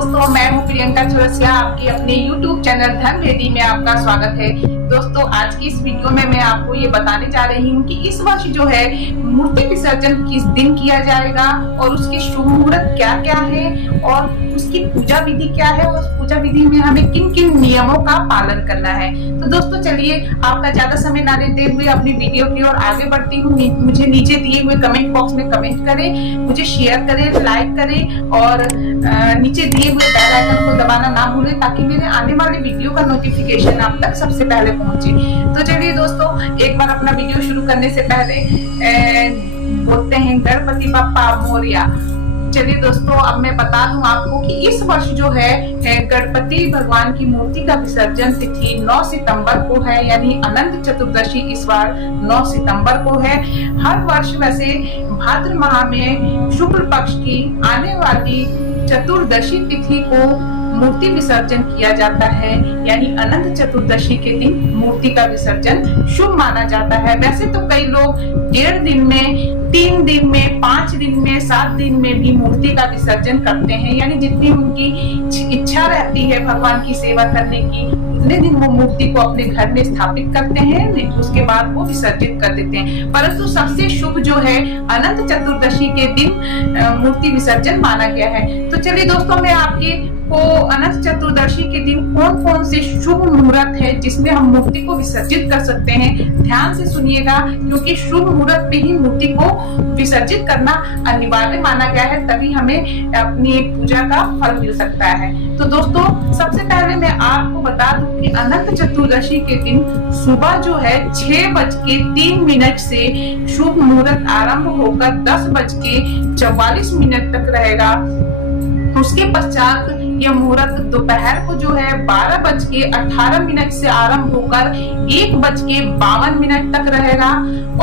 दोस्तों, मैं हूँ प्रियंका चौरसिया। आपके अपने YouTube चैनल धन वेदी में आपका स्वागत है। दोस्तों, आज की इस वीडियो में मैं आपको ये बताने जा रही हूँ कि इस वर्ष जो है मूर्ति विसर्जन किस दिन किया जाएगा और उसके शुभ मुहूर्त क्या क्या है और उसकी पूजा विधि क्या है और उस पूजा विधि में हमें किन किन नियमों का पालन करना है। तो दोस्तों, चलिए आपका ज्यादा समय ना लेते हुए अपनी वीडियो की ओर आगे बढ़ती हूँ। मुझे नीचे दिए हुए कमेंट बॉक्स में कमेंट करें, मुझे शेयर करें, लाइक करें और नीचे दिए हुए बेल आइकन को दबाना ना भूलें ताकि मेरे आने वाले वीडियो का नोटिफिकेशन आप तक सबसे पहले पहुंचे। तो चलिए दोस्तों, एक बार अपना वीडियो शुरू करने से पहले बोलते हैं गणपति बप्पा मोरया। चलिए दोस्तों, अब मैं बता दूं आपको कि इस वर्ष जो है गणपति भगवान की मूर्ति का विसर्जन तिथि 9 सितंबर को है, यानी अनंत चतुर्दशी इस बार 9 सितंबर को है। हर वर्ष वैसे भाद्र माह में शुक्ल पक्ष की आने वाली चतुर्दशी तिथि को मूर्ति विसर्जन किया जाता है, यानी अनंत चतुर्दशी के दिन मूर्ति का विसर्जन शुभ माना जाता है। वैसे तो कई लोग 1.5 दिन में, 3 दिन में, 5 दिन में, 7 दिन में भी मूर्ति का विसर्जन करते हैं, यानी जितनी उनकी इच्छा रहती है भगवान की सेवा करने की उतने दिन वो मूर्ति को अपने घर में स्थापित करते हैं, उसके बाद वो विसर्जित कर देते हैं। परंतु सबसे शुभ जो है अनंत चतुर्दशी के दिन मूर्ति विसर्जन माना गया है। तो चलिए दोस्तों, मैं आपके को अनंत चतुर्दशी के दिन कौन कौन से शुभ मुहूर्त है जिसमें हम मूर्ति को विसर्जित कर सकते हैं, ध्यान से सुनिएगा, क्योंकि शुभ मुहूर्त पे ही मूर्ति को विसर्जित करना अनिवार्य माना गया है, तभी हमें अपनी पूजा का फल मिल सकता है। तो दोस्तों, सबसे पहले मैं आपको बता दूं कि अनंत चतुर्दशी के दिन सुबह जो है 6:03 से शुभ मुहूर्त आरंभ होकर 10:44 तक रहेगा। उसके पश्चात यह मुहूर्त दोपहर को जो है 12:18 से आरंभ होकर 1:52 तक रहेगा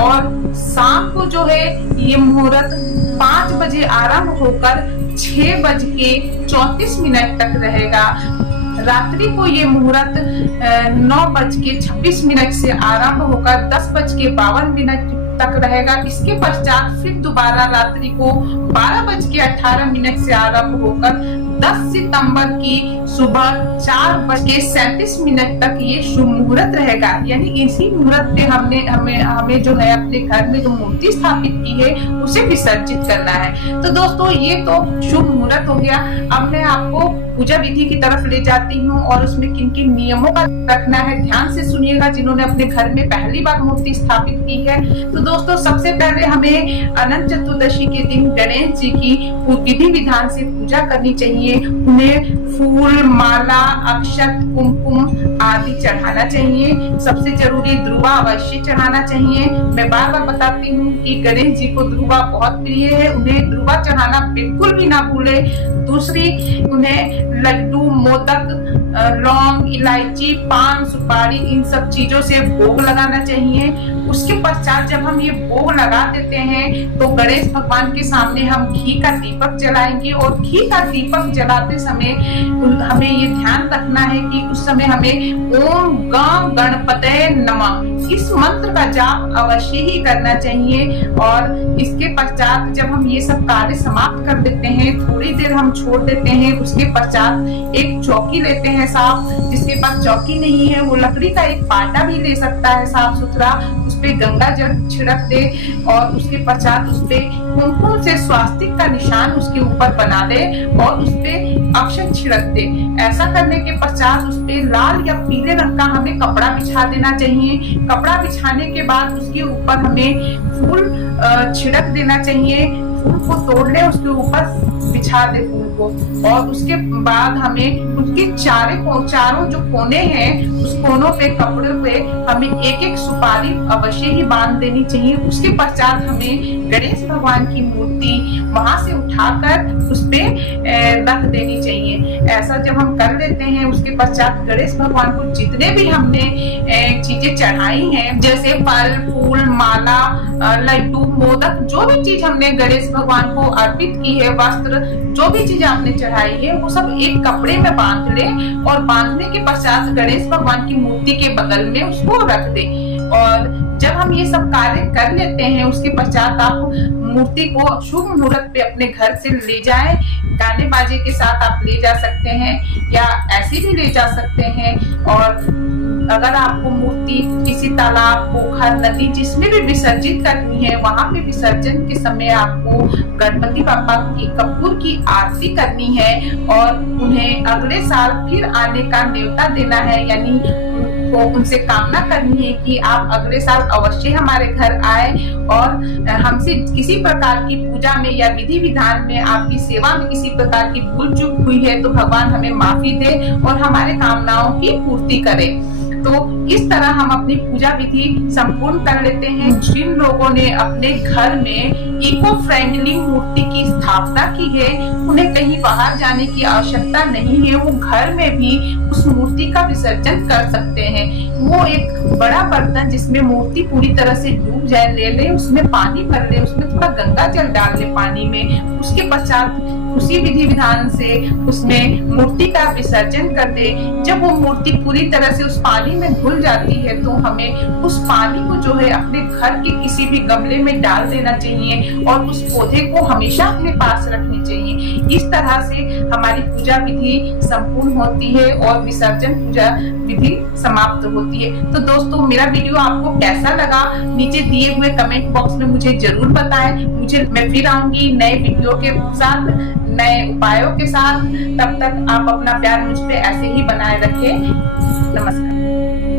और शाम को जो है ये मुहूर्त 5 बजे आरंभ होकर 6:34 तक रहेगा। रात्रि को ये मुहूर्त 9:26 से आरंभ होकर 10:52 तक रहेगा। इसके पश्चात फिर दोबारा रात्रि को 12:18 से आरंभ होकर 10 सितंबर की सुबह 4:37 तक ये शुभ मुहूर्त रहेगा, यानी इसी मुहूर्त पे हमें जो है अपने घर में जो मूर्ति स्थापित की है उसे विसर्जित करना है। तो दोस्तों, ये तो शुभ मुहूर्त हो गया। अब मैं आपको पूजा विधि की तरफ ले जाती हूँ और उसमें किन किन नियमों का रखना है, ध्यान से सुनिएगा जिन्होंने अपने घर में पहली बार मूर्ति स्थापित की है। तो दोस्तों, सबसे पहले हमें अनंत चतुर्दशी के दिन गणेश जी की विधि विधान से पूजा करनी चाहिए। उन्हें फूल, माला, अक्षत, कुमकुम आदि चढ़ाना चाहिए। सबसे जरूरी ध्रुवा अवश्य चढ़ाना चाहिए। मैं बार बार बताती हूँ कि गणेश जी को ध्रुवा बहुत प्रिय है, उन्हें ध्रुवा चढ़ाना बिल्कुल भी ना भूले। दूसरी, उन्हें लड्डू, मोदक, लौंग, इलायची, पान, सुपारी, इन सब चीजों से भोग लगाना चाहिए। उसके पश्चात जब हम ये भोग लगा देते हैं तो गणेश भगवान के सामने हम घी का दीपक जलाएंगे और घी का दीपक जलाते समय हमें ये ध्यान रखना है कि उस समय हमें ओम गं गणपतये नमः इस मंत्र का जाप अवश्य ही करना चाहिए। और इसके पश्चात जब हम ये सब कार्य समाप्त कर देते हैं, थोड़ी देर हम छोड़ देते हैं। उसके पश्चात एक चौकी लेते हैं साफ, जिसके पास चौकी नहीं है वो लकड़ी का एक पाटा भी ले सकता है साफ सुथरा, उस पे गंगा जल छिड़क दे और उसके पश्चात उस पे कुमकुम से स्वास्तिक का निशान उसके ऊपर बना दे और उस पे अक्षत छिड़क दे। ऐसा करने के पश्चात उस पे लाल या पीले रंग का हमें कपड़ा बिछा देना चाहिए। कपड़ा बिछाने के बाद उसके ऊपर हमें फूल छिड़क देना चाहिए। फूल को तोड़ ले, उसके ऊपर बिछा दे फूल को और उसके बाद हमें उसके चारों जो कोने हैं उस कोनों पे, कपड़े पे हमें एक एक सुपारी अवश्य ही बांध देनी चाहिए। उसके पश्चात हमें गणेश भगवान की मूर्ति वहां से उठाकर उस पे रख देनी चाहिए। ऐसा जब हम कर लेते हैं उसके पश्चात गणेश भगवान को जितने भी हमने चीजें चढ़ाई हैं, जैसे फल, फूल, माला, लड्डू, मोदक, जो भी चीज हमने गणेश भगवान को अर्पित की है, वस्त्र, जो भी चीज आपने चढ़ाई है वो सब एक कपड़े में बांध ले और बांधने के पश्चात गणेश भगवान की मूर्ति के बगल में उसको रख दे। और जब हम ये सब कार्य कर लेते हैं उसके पश्चात आप मूर्ति को शुभ मुहूर्त पे अपने घर से ले जाएं। गाने बाजे के साथ आप ले जा सकते हैं या ऐसे भी ले जा सकते हैं। और अगर आपको मूर्ति किसी तालाब, पोखर, नदी जिसमें भी विसर्जित करनी है, वहां पे विसर्जन के समय आपको गणपति बापा की कपूर की आरती करनी है और उन्हें अगले साल फिर आने का न्योता देना है, यानी को उनसे कामना करनी है कि आप अगले साल अवश्य हमारे घर आए और हमसे किसी प्रकार की पूजा में या विधि विधान में आपकी सेवा में किसी प्रकार की भूल चूक हुई है तो भगवान हमें माफी दे और हमारे कामनाओं की पूर्ति करे। तो इस तरह हम अपनी पूजा विधि संपूर्ण कर लेते हैं। जिन लोगों ने अपने घर में इको फ्रेंडली मूर्ति की स्थापना की है उन्हें कहीं बाहर जाने की आवश्यकता नहीं है, वो घर में भी उस मूर्ति का विसर्जन कर सकते हैं। वो एक बड़ा बर्तन जिसमें मूर्ति पूरी तरह से डूब जाए ले ले, उसमें पानी भर ले, उसमें थोड़ा गंगा जल डाल ले पानी में, उसके पश्चात उसी विधि विधान से उसमें मूर्ति का विसर्जन कर दे। जब वो मूर्ति पूरी तरह से उस पानी में घुल जाती है तो हमें उस पानी को जो है अपने घर के किसी भी गमले में डाल देना चाहिए और उस पौधे को हमेशा अपने पास रखनी चाहिए। इस तरह से हमारी पूजा विधि संपूर्ण होती है और विसर्जन पूजा विधि समाप्त होती है। तो दोस्तों, मेरा वीडियो आपको कैसा लगा नीचे दिए हुए कमेंट बॉक्स में मुझे जरूर बताएं। मैं फिर आऊंगी नए वीडियो के साथ, नए उपायों के साथ। तब तक आप अपना प्यार मुझ पे ऐसे ही बनाए रखें। नमस्कार।